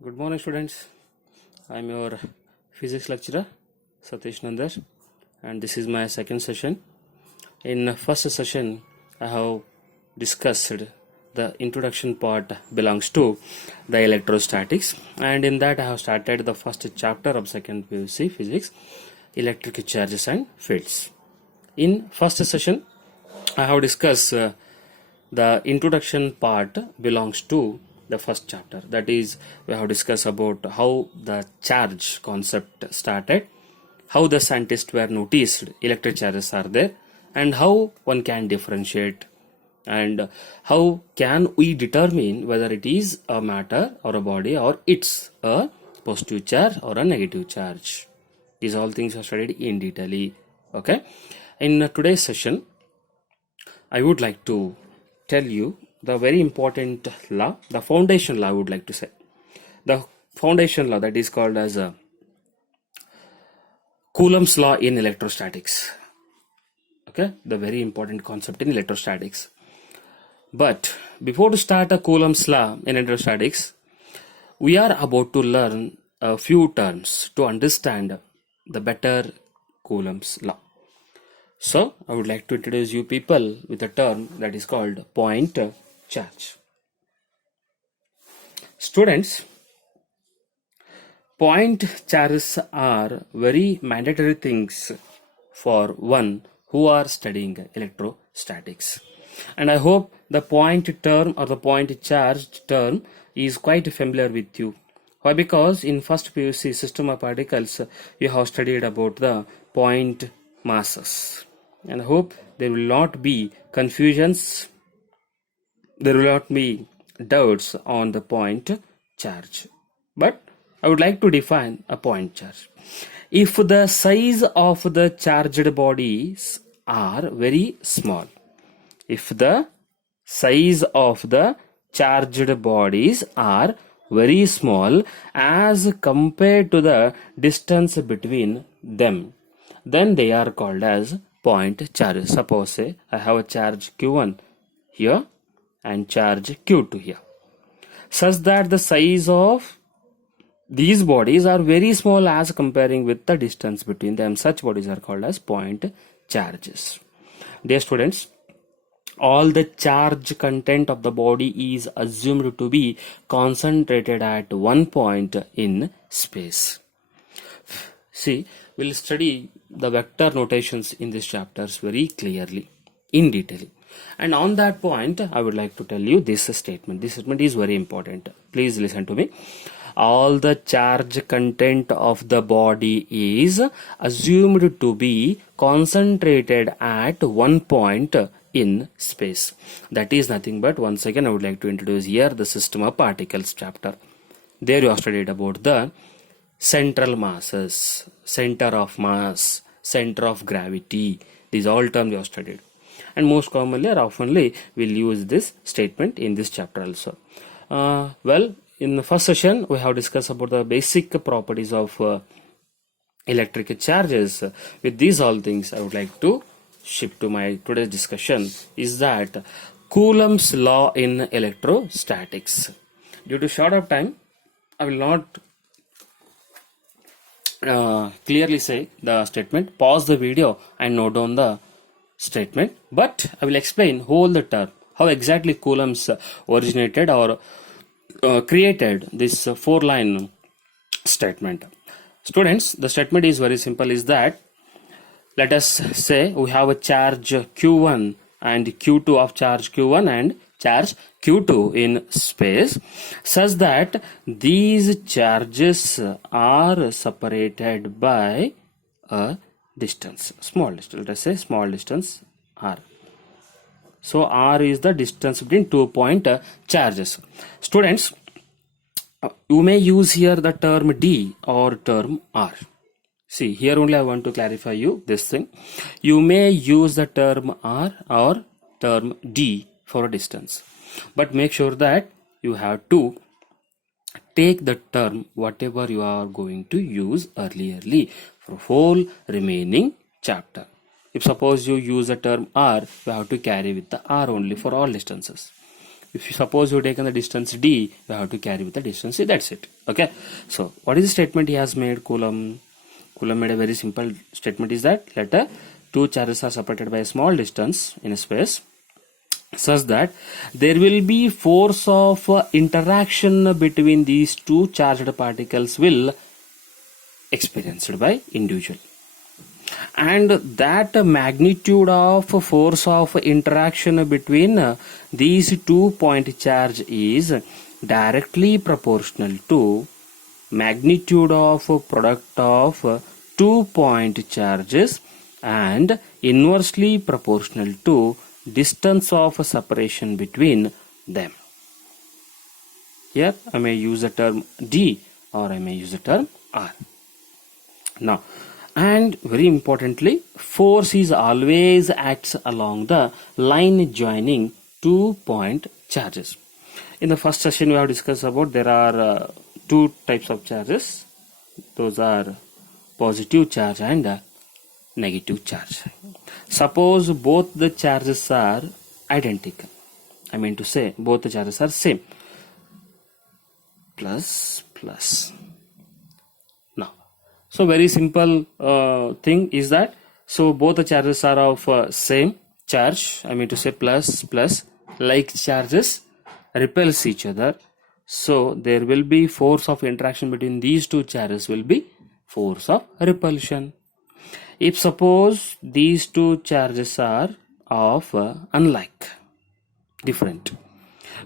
Good morning, students. I am your physics lecturer, Satish Nandar, and this is my second session. In first session, I have discussed the introduction part belongs to the electrostatics, and in that I have started the first chapter of second PUC physics, electric charges and fields. In first session, I have discussed the introduction part belongs to the first chapter. That is, we have discussed about how the charge concept started, how the scientists were noticed electric charges are there, and how one can differentiate, and how can we determine whether it is a matter or a body or it's a positive charge or a negative charge. These all things are studied in detail. Okay. In today's session, I would like to tell you the very important law, the foundation law I would like to say. The foundation law that is called as Coulomb's law in electrostatics. Okay, the very important concept in electrostatics. But before to start a Coulomb's law in electrostatics, we are about to learn a few terms to understand the better Coulomb's law. So, I would like to introduce you people with a term that is called point charge. Students, point charges are very mandatory things for one who are studying electrostatics. And I hope the point term or the point charge term is quite familiar with you. Why? Because in first PUC system of particles, you have studied about the point masses. And I hope there will not be confusions, there will not be doubts on the point charge. But I would like to define a point charge. If the size of the charged bodies are very small, if the size of the charged bodies are very small as compared to the distance between them, then they are called as point charges. Suppose say I have a charge Q1 here and charge Q2 here, such that the size of these bodies are very small as comparing with the distance between them. Such bodies are called as point charges. Dear students, all the charge content of the body is assumed to be concentrated at one point in space. See, we'll study the vector notations in these chapters very clearly, in detail. And on that point, I would like to tell you this statement. This statement is very important. Please listen to me. All the charge content of the body is assumed to be concentrated at one point in space. That is nothing but, once again, I would like to introduce here the system of particles chapter. There you have studied about the central masses, center of mass, center of gravity. These all terms you have studied. And most commonly or oftenly we'll use this statement in this chapter also. Well, in the first session we have discussed about the basic properties of electric charges. With these all things, I would like to shift to my today's discussion is that Coulomb's law in electrostatics. Due to short of time, I will not clearly say the statement. Pause the video and note down the statement, but I will explain whole the term, how exactly Coulomb's originated or created this 4-line statement. Students, the statement is very simple, is that let us say we have a charge Q1 and Q2 of charge Q1 and charge Q2 in space, such that these charges are separated by a distance, small distance. Let us say small distance r. So r is the distance between 2 point charges. Students, you may use here the term d or term r. See, here only I want to clarify you this thing. You may use the term r or term d for a distance, but make sure that you have to take the term whatever you are going to use earlierly for whole remaining chapter. If suppose you use the term r, you have to carry with the r only for all distances. If you suppose you taken the distance d, you have to carry with the distance c. That's it. Okay. So what is the statement he has made? Coulomb made a very simple statement, is that let two charges are separated by a small distance in a space such that there will be force of interaction between these two charged particles will experienced by individual, and that magnitude of force of interaction between these 2-point charge is directly proportional to magnitude of product of 2-point charges and inversely proportional to distance of separation between them. Here I may use the term d or I may use the term r. Now, and very importantly, force is always acts along the line joining 2-point charges. In the first session we have discussed about there are two types of charges. Those are positive charge and negative charge. Suppose both the charges are identical. I mean to say both the charges are same. Plus plus. Now, so very simple thing is that, so both the charges are of same charge. I mean to say plus plus, like charges repels each other. So there will be force of interaction between these two charges will be force of repulsion. If suppose these two charges are of unlike, different,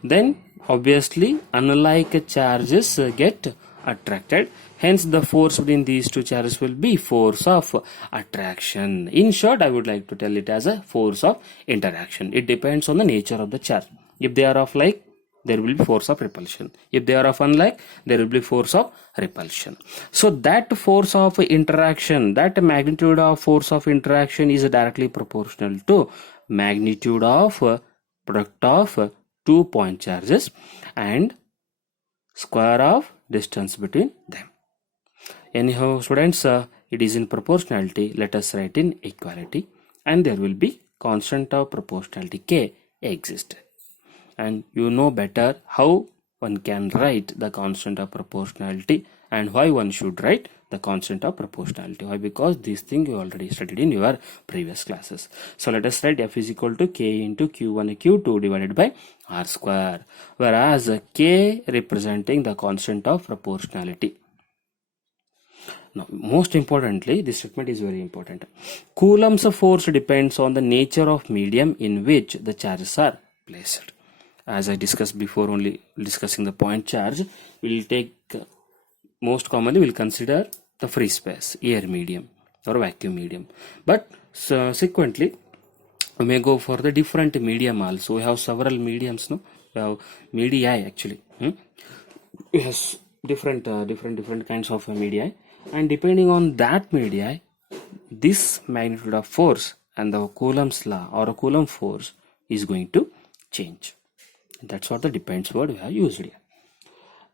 then obviously unlike charges get attracted. Hence the force between these two charges will be force of attraction. In short, I would like to tell it as a force of interaction. It depends on the nature of the charge. If they are of like, there will be force of repulsion. If they are of unlike, there will be force of repulsion. So that force of interaction, that magnitude of force of interaction is directly proportional to magnitude of product of 2-point charges and square of distance between them. Anyhow, students, it is in proportionality. Let us write in equality, and there will be constant of proportionality k exist. And you know better how one can write the constant of proportionality and why one should write the constant of proportionality. Why? Because this thing you already studied in your previous classes. So let us write f is equal to k into q1 q2 divided by r square, whereas k representing the constant of proportionality. Now, most importantly, this statement is very important. Coulomb's force depends on the nature of medium in which the charges are placed. As I discussed before, only discussing the point charge, we'll take most commonly we'll consider the free space, air medium or vacuum medium. But subsequently, we may go for the different medium also. We have several mediums, no? We have medii actually. We have different kinds of medii, and depending on that medii, this magnitude of force and the Coulomb's law or a Coulomb force is going to change. That's what the depends word we have used here.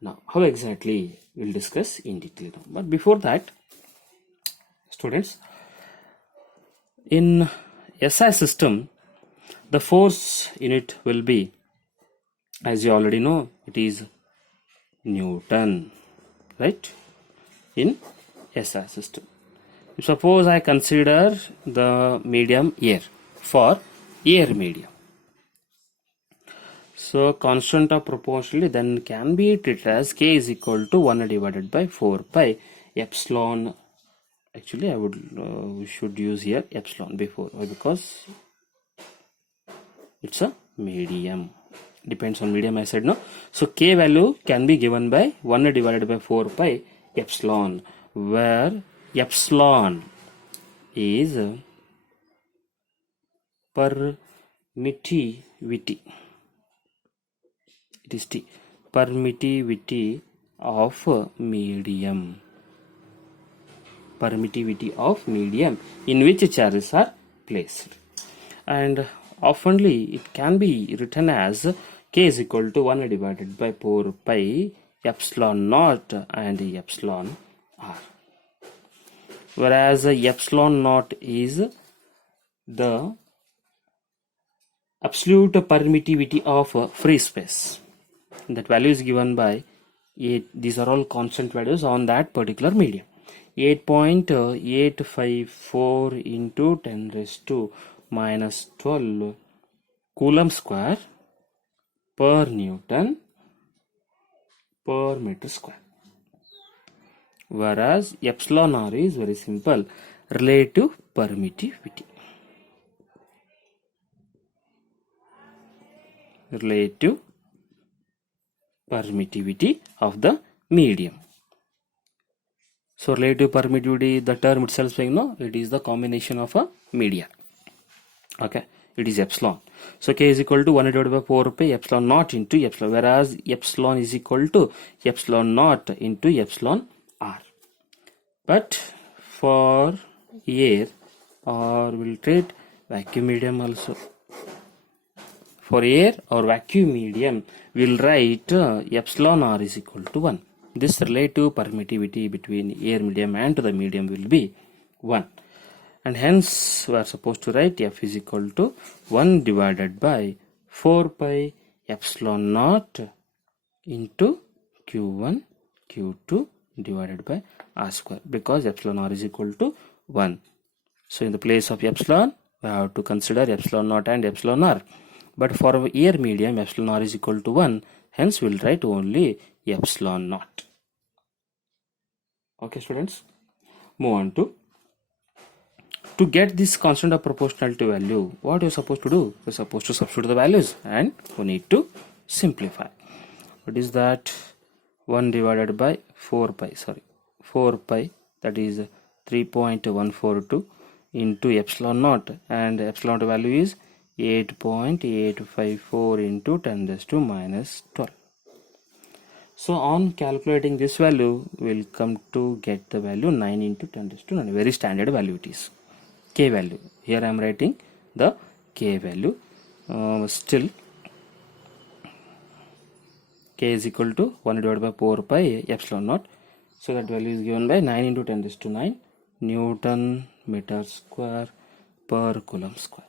Now, how exactly we'll discuss in detail. But before that, students, in SI system, the force unit will be, as you already know, it is Newton, right? In SI system. Suppose I consider the medium air for air medium. So constant of proportionality then can be treated as k is equal to 1 divided by 4 pi epsilon. Actually, I would we should use here epsilon before. Why? Because it's a medium. Depends on medium, I said, no. So k value can be given by 1 divided by 4 pi epsilon, where epsilon is permittivity. It is T, permittivity of medium. Permittivity of medium in which charges are placed. And oftenly it can be written as k is equal to 1 divided by 4 pi epsilon naught and epsilon r. Whereas epsilon naught is the absolute permittivity of free space. That value is given by 8. These are all constant values on that particular medium. 8.854 into 10 raised to minus 12 coulomb square per Newton per meter square. Whereas epsilon r is very simple, relative permittivity. Relative permittivity of the medium. So relative permittivity, the term itself saying no, it is the combination of a media. Okay, it is epsilon. So k is equal to 1 divided by 4 pi epsilon naught into epsilon, whereas epsilon is equal to epsilon naught into epsilon r. But for air, or we'll treat vacuum medium also. For air or vacuum medium, we'll write epsilon r is equal to 1. This relative permittivity between air medium and the medium will be 1. And hence we are supposed to write f is equal to 1 divided by 4 pi epsilon naught into q1 q2 divided by r square, because epsilon r is equal to 1. So in the place of epsilon, we have to consider epsilon naught and epsilon r. But for our air medium, epsilon r is equal to 1. Hence we will write only epsilon naught. Okay, students. Move on to get this constant of proportionality value, what you're supposed to do? You're supposed to substitute the values and we need to simplify. What is that? 1 divided by 4 pi, that is 3.142 into epsilon naught, and epsilon value is 8.854 into 10 raised to minus 12. So on calculating this value, we'll come to get the value 9 into 10 raised to 9. Very standard value it is. K value. Here I am writing the K value. Still, K is equal to 1 divided by 4 pi epsilon naught. So that value is given by 9 into 10 raised to 9 Newton meter square per coulomb square.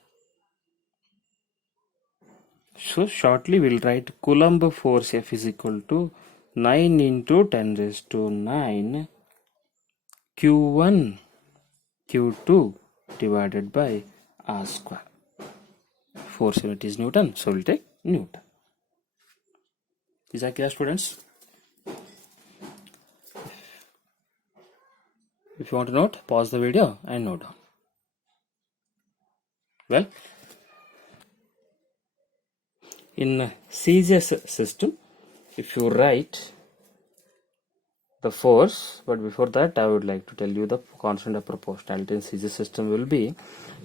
So shortly we'll write Coulomb force F is equal to 9 into 10 raised to 9 Q1 Q2 divided by R square. Force unit is Newton, so we'll take Newton. Is that clear, students? If you want to note, pause the video and note down. Well, in CGS system, if you write the force, but before that I would like to tell you the constant of proportionality in CGS system will be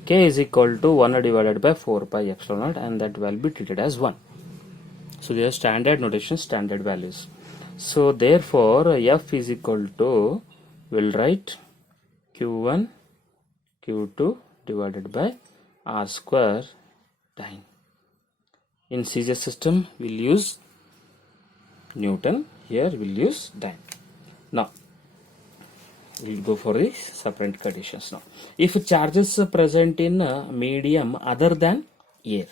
K is equal to 1 divided by 4 pi epsilon naught, and that will be treated as 1. So they are standard notation, standard values. So therefore F is equal to, we'll write Q1 Q2 divided by R square time. In CGS system we'll use Newton, here we'll use dyne. Now we'll go for the separate conditions now. If charges are present in a medium other than air,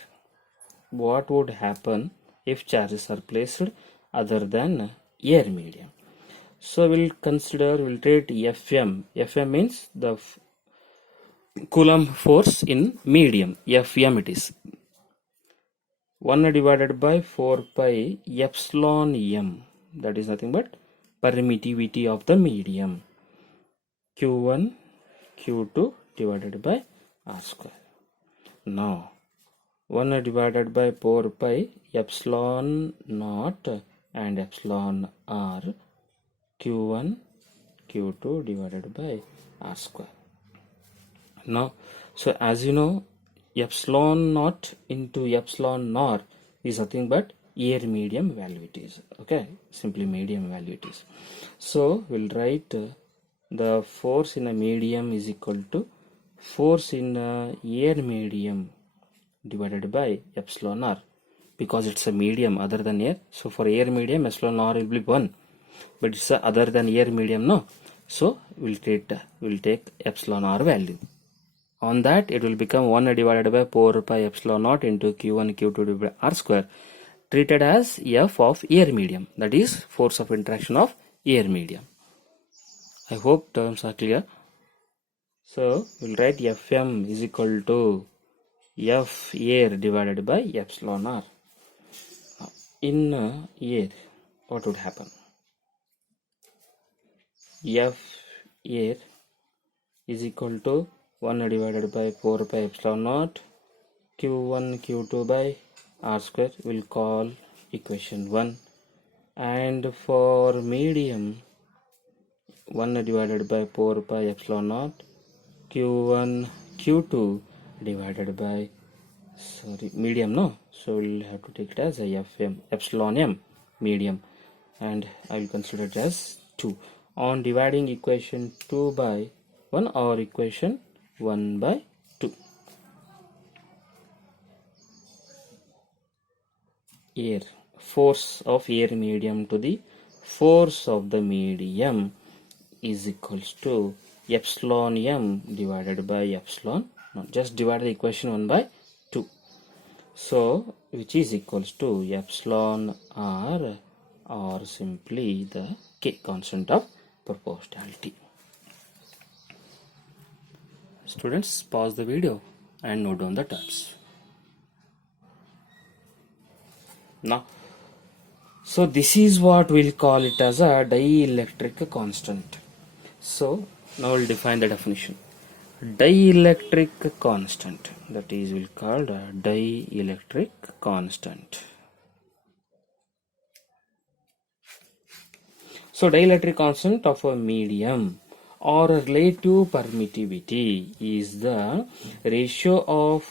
what would happen if charges are placed other than air medium? So we'll treat FM. FM means the Coulomb force in medium. FM it is 1 divided by 4 pi epsilon m, that is nothing but permittivity of the medium, Q1 Q2 divided by R square. Now 1 divided by 4 pi epsilon naught and epsilon r, Q1 Q2 divided by R square. Now, so as you know, epsilon naught into epsilon naught is nothing but air medium value it is. Okay, simply medium value it is. So we'll write the force in a medium is equal to force in a air medium divided by epsilon r, because it's a medium other than air. So for air medium epsilon r will be 1, but it's a other than air medium, no. So we'll take epsilon r value. On that, it will become 1 divided by 4 pi epsilon naught into Q1 Q2 divided by R square, treated as F of air medium, that is force of interaction of air medium. I hope terms are clear. So we'll write Fm is equal to F air divided by epsilon R. In air, what would happen? F air is equal to 1 divided by 4 pi epsilon naught Q1 Q2 by R square. We'll call equation 1. And for medium, 1 divided by 4 pi epsilon naught Q1 Q2 divided by medium, no, so we'll have to take it as a Fm epsilon m medium, and I will consider it as 2 on dividing equation 2 by 1 or equation 1 by 2. Air, force of air medium to the force of the medium is equals to epsilon m divided by epsilon, no, just divide the equation 1 by 2, so which is equals to epsilon r, or simply the k, constant of proportionality. Students, pause the video and note down the terms. Now, so this is what we'll call it as a dielectric constant. So now we'll define the definition. Dielectric constant, that is we'll call a dielectric constant. So dielectric constant of a medium or relative permittivity is the ratio of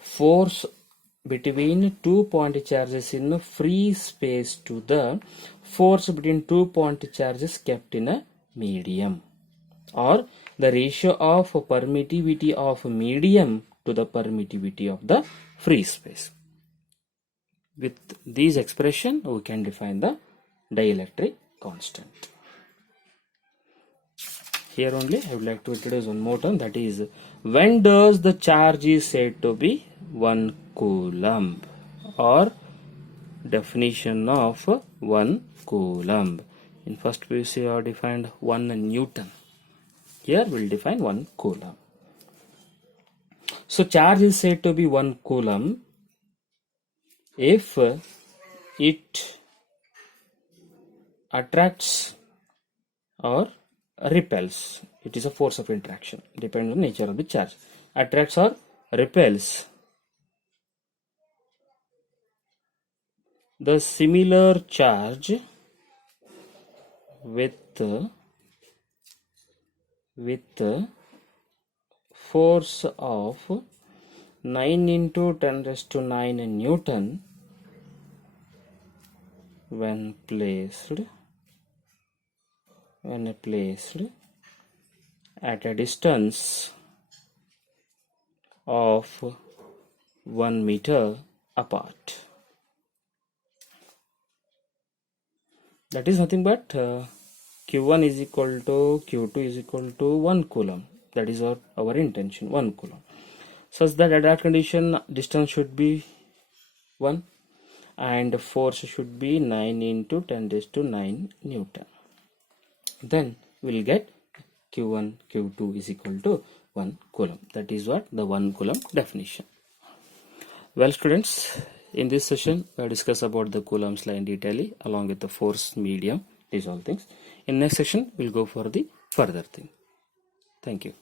force between 2 point charges in free space to the force between 2 point charges kept in a medium, or the ratio of permittivity of medium to the permittivity of the free space. With these expression, we can define the dielectric constant. Here only I would like to introduce one more term, that is, when does the charge is said to be 1 coulomb, or definition of 1 coulomb. In first PUC we have defined 1 Newton. Here we will define 1 coulomb. So charge is said to be 1 coulomb if it attracts or repels. It is a force of interaction, depending on the nature of the charge. Attracts or repels the similar charge with force of 9 into 10 raised to 9 Newton when placed at a distance of 1 meter apart. That is nothing but Q1 is equal to Q2 is equal to 1 coulomb. That is our intention, 1 coulomb. Such that at that condition distance should be 1 and force should be 9 into 10 raised to 9 Newton. Then we will get Q1 Q2 is equal to 1 coulomb. That is what the 1 coulomb definition. Well students, in this session we will discuss about the Coulomb's law in detail along with the force, medium, these all things. In next session we will go for the further thing. Thank you.